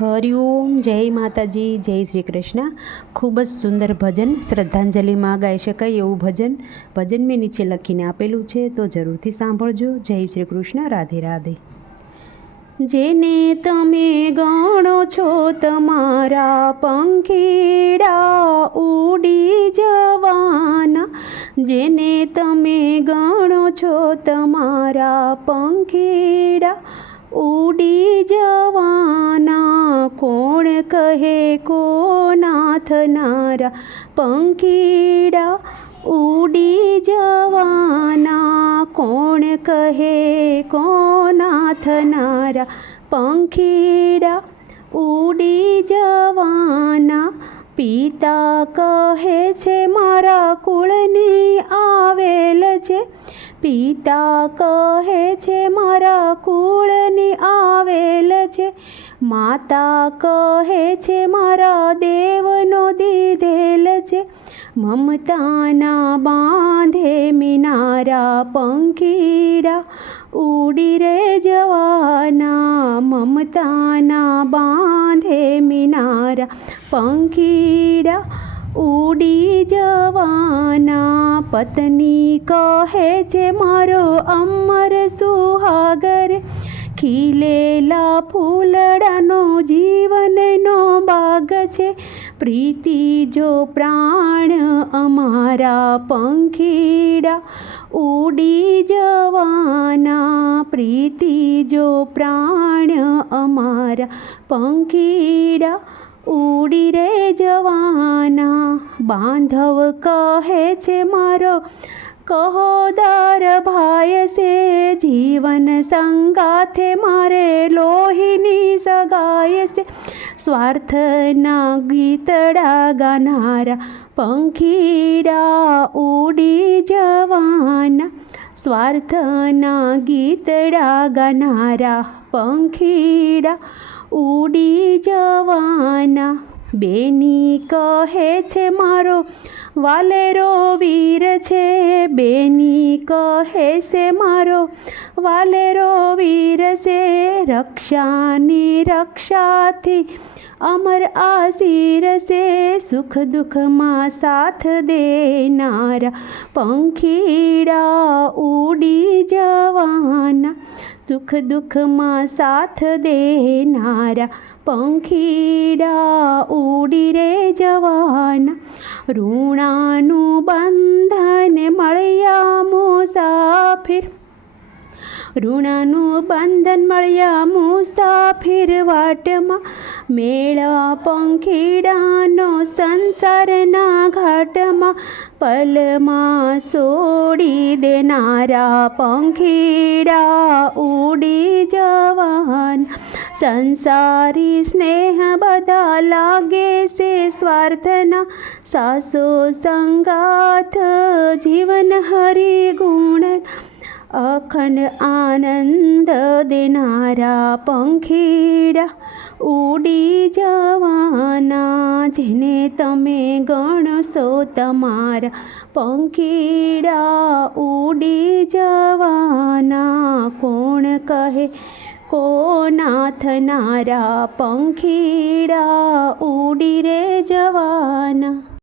હરિઓમ જય માતાજી, જય શ્રી કૃષ્ણ ખૂબ જ સુંદર ભજન, શ્રદ્ધાંજલિમાં ગાઈ શકાય એવું ભજન. ભજન મેં નીચે લખીને આપેલું છે, તો જરૂરથી સાંભળજો. જય શ્રી કૃષ્ણ રાધે રાધે. જેને તમે ગણો છો તમારા પંખીડા ઉડી જવાના. જેને તમે ગણો છો તમારા પંખીડા ઉડી જવાના. કોણ કહે કો નાથનારા પંખીડા ઉડી જવાના. કોણ કહે કો નાથનારા પંખીડા ઉડી જવાના. પિતા કહે છે, મારા કુળની આવેલ છે. પિતા કહે છે, મારા કુળની આવેલ છે. માતા કહે છે, મારા દેવનો દીધેલ છે. મમતાના બાંધે મિનારા પંખીડા ઉડી રે જવાના. મમતાના બાંધે મિનારા પંખીડા ઉડી જવાના. પત્ની કહે છે, મારો અમર સુહાગર ખીલેલા ફૂલડાનો જીવનનો બાગ છે. પ્રીતિ જો પ્રાણ અમારા પંખીડા ઉડી જવાના. પ્રીતિ જો પ્રાણ અમારા પંખીડા ઉડી રે જવાના. બાંધવ કહે છે મારો કહોદાર ભાઈ છે જીવન સંગાથે મારે લોહીની સગાય છે સ્વાર્થના ગીતડા ગાનારા પંખીડા ઉડી જવાના સ્વાર્થના ગીતડા ગાનારા પંખીડા ઉડી જવાના બેની કહે છે મારો વાલેરો વીર છે, બેની કહે છે મારો. વાલેરો વીર છે, રક્ષાની રક્ષાથી. અમર આશીર છે, સુખ દુઃખમાં સાથ દેનારા. પંખીડા ઉડી જવાના, સુખ દુઃખમાં સાથ દેનારા. પંખીડા ઉડી રે જવાના ઋણાનું બંધન મળ્યા મુસાફિર. ઋણાનું બંધન મળ્યા મુસાફિર વાટમાં. મેળા પંખીડાનો સંસારના ઘાટમાં. પલમાં છોડી દેનારા પંખીડા ઉડી જવાન. સંસારી સ્નેહ બધા લાગે છે સ્વાર્થના. સાસો સંગાથ જીવન હરિ ગુણ અખંડ આનંદ દેનારા પંખીડા ઉડી જવાના જેને તમે ગણશો તમારા પંખીડા ઉડી જવાના કોણ કહે? કો નાથનારા પંખીડા ઉડી રે જવાના